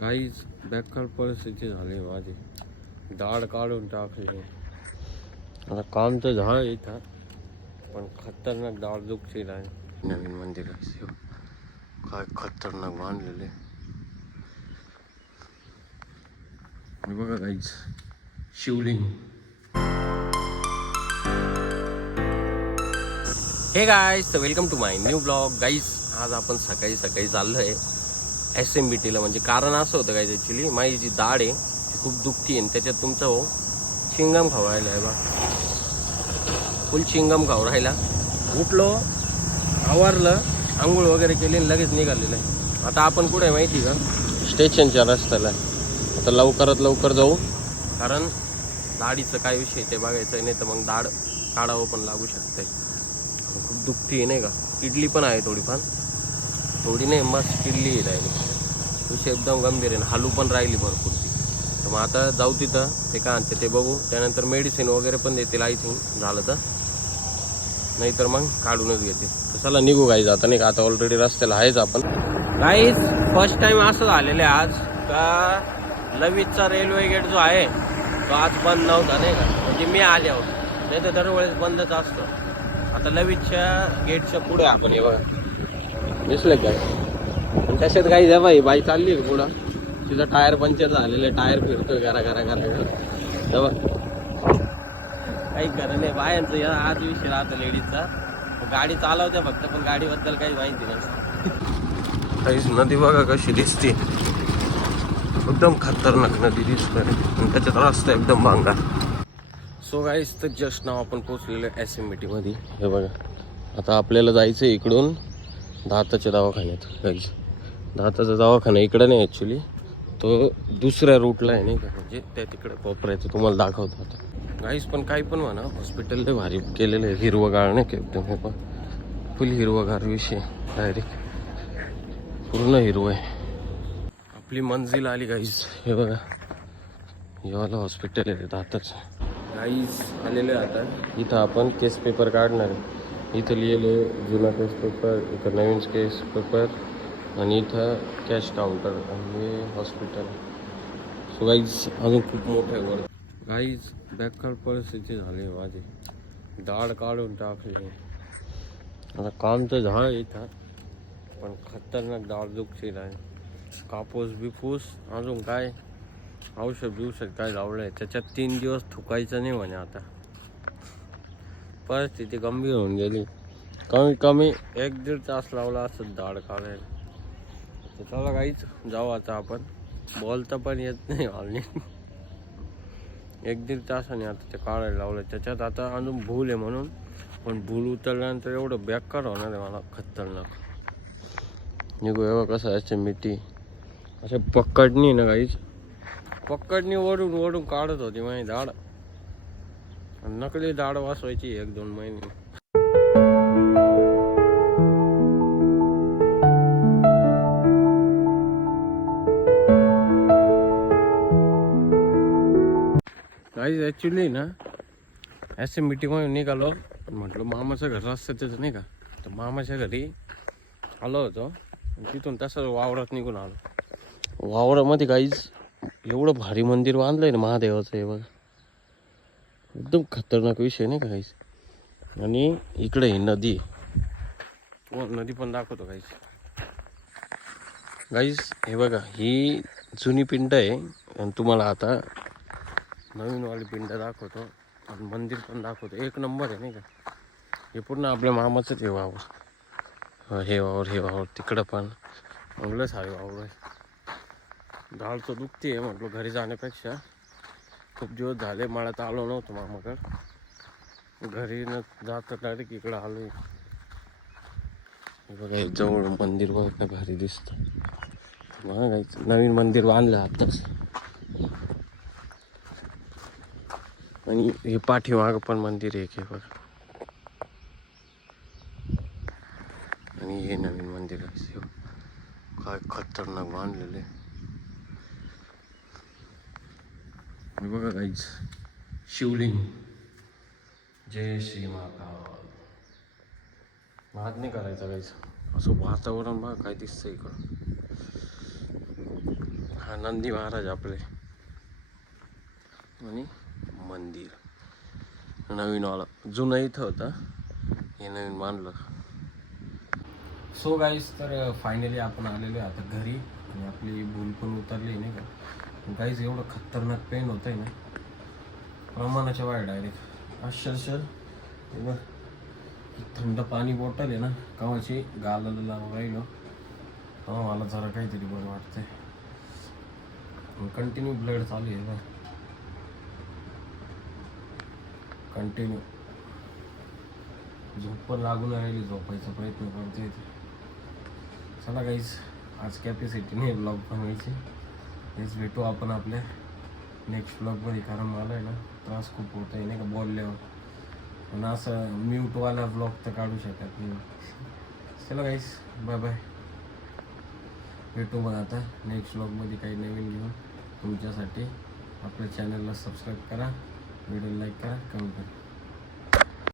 Guys बेकार परिस्थिती झाली माझी. दाढ काढून टाकली. आता काम तर झालं इथं, पण खतरनाक दाढ दुखती नाही. नवीन मंदिर काय खतरनाक बांधलेले. बघा गाईज, शिवलिंग. हे गाईज, तर welcome to my new blog. Guys आज आपण सकाळी चाललोय SMBTला. म्हणजे कारण असं होतं गाईज, ॲक्च्युली माझी जी दाढ आहे ती खूप दुखती आहे. त्याच्यात तुमचा हो चिंगम खाऊ राहिला आहे बा, फुल चिंगम खाऊ राहिला. उठलो, आवरलं, आंघोळ वगैरे केली आणि लगेच निघालेलं आहे. आता आपण कुठे आहे माहिती का? स्टेशनच्या रस्त्याला. आता लवकरात लवकर जाऊ, कारण दाढीचं काय विषय ते बघायचं आहे. नाही तर मग दाढ काढावं पण लागू शकते. खूप दुखती आहे नाही का. किडली पण आहे थोडीफार, थोडी नाही मस्त किडली राहिली. विषय एकदम गंभीर आहे. हालू पण राहिली भरपूर ती. तर मग आता जाऊ तिथं, ते काय आणते ते बघू. त्यानंतर मेडिसिन वगैरे पण देतील आय थिंक, झालं तर. नाहीतर मग काढूनच घेते. तर चला निघू गाईज आता. नाही का, आता ऑलरेडी रस्त्याला आहेच आपण. गाईज फर्स्ट टाइम असं झालेलं आहे आज का लवीचा रेल्वे गेट जो आहे तो आज बंद नव्हता नाही का. म्हणजे मी आल्यावर, नाही तर दरवेळेस बंदच असतो. आता लवीच्या गेटच्या पुढे आपण हे बघा, दिसलं काय. आणि त्याच्यात काही द्या बाई चालली आहे पुढं. तिचा टायर पंक्चर झालेलं, टायर फिरतोय घरा काही खरं नाही बायांचं. या आज विषय राहतो लेडीजचा. गाडी चालवत्या फक्त, पण गाडीबद्दल काही माहिती नसतं. काहीच. नदी बघा कशी दिसते, एकदम खतरनाक नदी दिसते. आणि त्याच्यात रस्ता एकदम भांगा. सो गाईस, तर जस्ट नाव आपण पोहोचलेलो SMBT मध्ये. हे बघा, आता आपल्याला जायचं आहे इकडून दाताच्या दवाखान्यात. गाईस दाताचा दवाखाना इकडं नाही ॲक्च्युली, तो दुसऱ्या रूटला आहे नाही का. म्हणजे त्या तिकडे कोपऱ्याचं तुम्हाला दाखवतो आता. गाईस पण काही पण म्हणा, हॉस्पिटल लय भारी केलेलं आहे. हिरवगाळ नाही का एकदम. हे पण फुल हिरवगार विषय, डायरेक्ट पूर्ण हिरवं आहे. आपली मंजिल आली गाईस. हे बघा, हे वाला हॉस्पिटल आहे दाताचं. गाईज आलेलं आहे आता. इथं आपण केस पेपर काढणार आहे. इथं लिहिलं जुना केस पेपर, इथं नवीन केस पेपर, आणि इथं कॅश काउंटर आणि हॉस्पिटल. सो गाईज अजून खूप मोठं आहे वर. गाईज बेकार परिस्थिती झाली माझी. दाढ काढून टाकली. आता काम तर झालं इथं, पण खतरनाक दाढ दुखती नाही. कापूस बिपूस अजून काय औषध बिवषध काय लावलं आहे. त्याच्यात 3 दिवस थुकायचं नाही म्हणे. आता परिस्थिती गंभीर होऊन गेली. कमीत कमी 1-1.5 तास लावला असं दाढ काढायला. तर चला काहीच जाऊ आता आपण. बोलता पण येत नाही मला. 1-1.5 तासाने आता ते काढायला लावलं. त्याच्यात आता अजून भूल आहे म्हणून, पण भूल उतरल्यानंतर एवढं बेकार होणार आहे मला, खतरनाक. निघू एवढं कसं SMBT असं पकडणी ना काहीच. पकडणी ओढून काढत होती माझी दाढ. नकली दाढ वाचवायची 1-2 महिने. काहीच ॲक्च्युली ना SMBT मध्ये निघालो. म्हटलं मामाचं घर रस्त्यातच नाही का, तर मामाच्या घरी आलो होतो. तिथून तसं वावरात निघून आलो. वावरामध्ये काहीच एवढं भारी मंदिर बांधलंय ना महादेवाचं. हे बघा, एकदम खतरनाक विषय नाही का काहीच. आणि इकडे ही नदी, नदी पण दाखवतो काहीच. गाईस हे बघा, ही जुनी पिंड आहे. आणि तुम्हाला आता नवीनवाली पिंड दाखवतो, आणि मंदिर पण दाखवतो. 1 नंबर आहे नाही का. हे पूर्ण आपल्या मामाचंच हे वावर. हे वावर तिकडं पण चांगलं सारे वावर आहे. दाढचं दुखती आहे. म्हटलं घरी जाण्यापेक्षा खूप दिवस झाले मळ्यात आलो नव्हतो मामाकडं. घरी न जाता डायरेक्ट इकडं आलो. हे बघा, जवळ मंदिर बघ भारी दिसतं. बघायचं नवीन मंदिर बांधलं आताच. आणि हे पाठीमागं पण मंदिर आहे. हे बघा, आणि हे नवीन मंदिर आहे. काय खतरनाक बांधलेले. बघा काहीच, शिवलिंग. जय श्री महाकाल. महाग नाही करायचं काहीच. असं वातावरण बघा काय दिसतं इकडं. हा नंदी महाराज आपले आणि मंदिर नवीन वाला, जुनं इथं होतं, हे नवीन मानलं. सो गाईस, तर फायनली आपण आलेलो आहे आता घरी आणि आपली भूल पण उतरली नाही का. गाईज एवढं खतरनाक पेन होत आहे ना, प्रमाणाच्या बाहेर डायरेक्ट. अक्षरशः थंड पाणी बॉटल आहे ना, कवाची गालाला लावून राहिलो तेव्हा मला जरा काहीतरी बरं वाटतंय. कंटिन्यू ब्लड चालू आहे, कंटिन्यू. झोप पण लागून राहिली, झोपायचा प्रयत्न करते. चला गाईज, आज कॅपॅसिटी नाही ब्लॉग बनवायची. हेच भेटू आपण आपल्या नेक्स्ट ब्लॉगमध्ये, कारण मला आहे ना त्रास खूप होत आहे नाही का बोलल्यावर, पण असं म्यूटवाला ब्लॉग तर काढू शकत नाही. चला गाईज, बाय बाय. भेटू मग आता नेक्स्ट ब्लॉगमध्ये काही नवीन घेऊन तुमच्यासाठी. आपल्या चॅनलला सबस्क्राईब करा, व्हिडिओ लाईक करा, कमेंट करा.